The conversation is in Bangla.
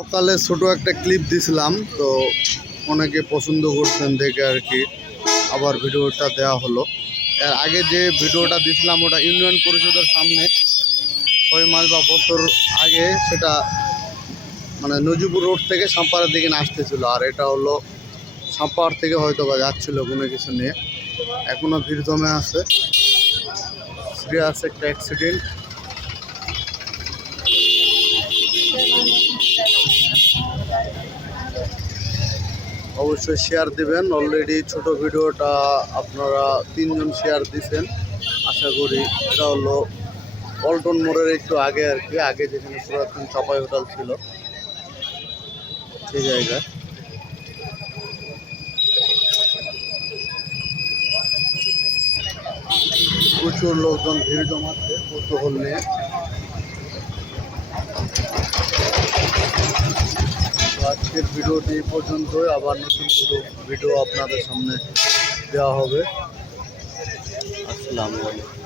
সকালে ছোট একটা ক্লিপ দিছিলাম, তো অনেকে পছন্দ করছেন দেখে আর কি। আবার ভিডিওটা দেওয়া হলো। এর আগে যে ভিডিওটা দিছিলাম, ওটা ইউনিয়ন পরিষদের সামনে ছয় মাস বা বছর আগে সেটা মানে নজিবুর রোড থেকে সাম্পাড়ার দিকে আসতেছিল। আর এটা হলো সাম্পাড় থেকে হয়তো বা যাচ্ছিল কোনো কিছু নিয়ে। এখনও ভিড় জমে আছে। সিরিয়াস একটা অ্যাক্সিডেন্ট অবশ্যই শেয়ার দিবেন। অলরেডি ছোট ভিডিওটা আপনারা তিনজন শেয়ার দিছেন। আশা করি এটা হলো পল্টন মোড়ের একটু আগে আর কি, আগে যেখানে পুরাতন চাপাই হোটেল ছিল। সেই জায়গায়। প্রচুর লোকজন ভিড় জমাচ্ছে, কৌতূহল নিয়ে তো আজকের ভিডিওটি পর্যন্তই। আবার নতুন কোনো ভিডিও আপনাদের সামনে দেওয়া হবে। আসসালামু আলাইকুম।